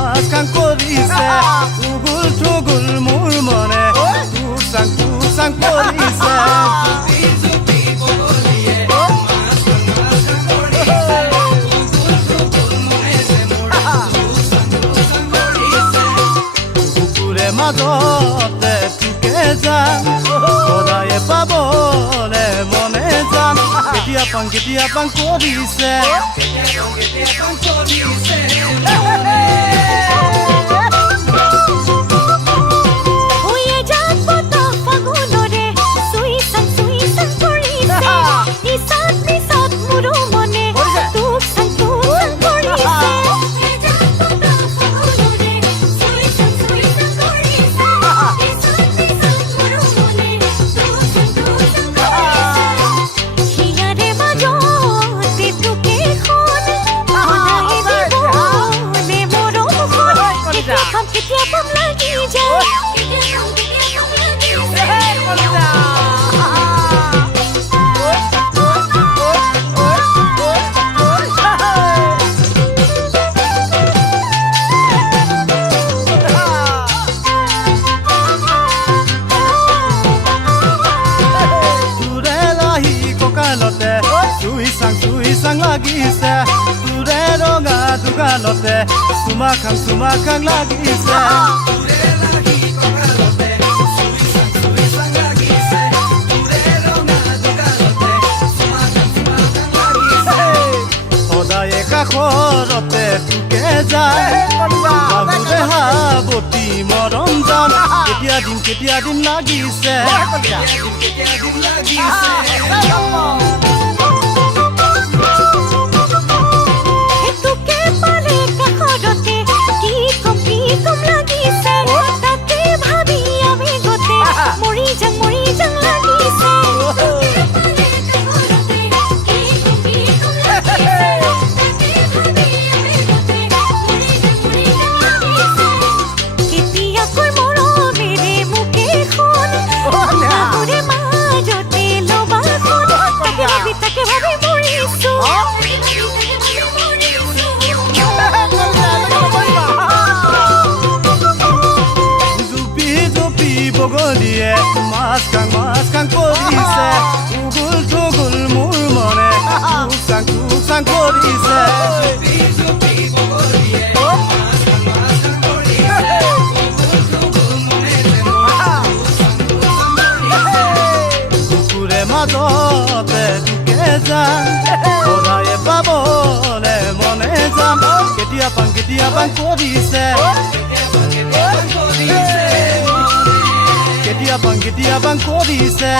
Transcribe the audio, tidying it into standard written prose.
মাছ কাং কৰিছে উগুল থুগুল মোৰ মনে তুচাং কৰিছে কুকুৰে মাজতে তোকে যান সদায়ে পাবলে মনে যান কেতিয়া পাং কৰিছে চুই চাং লাগিছে তোৰে ৰঙা দোকানতে চুমা খাং লাগিছে সদায়ে কাষৰতে তোকে যায় বাহুৰে হাবতি মৰম জান কেতিয়া দিন লাগিছে বগলীয়ে মাছ কাং কৰিছে উগুল থুগুল মোৰ মনে তুচাং কৰিছে কুকুৰে মাজতে তোকে যান সদায়ে পাবলে মনে যাম কেতিয়া পাং কৰিছে কেতিয়া পাং কৰিছে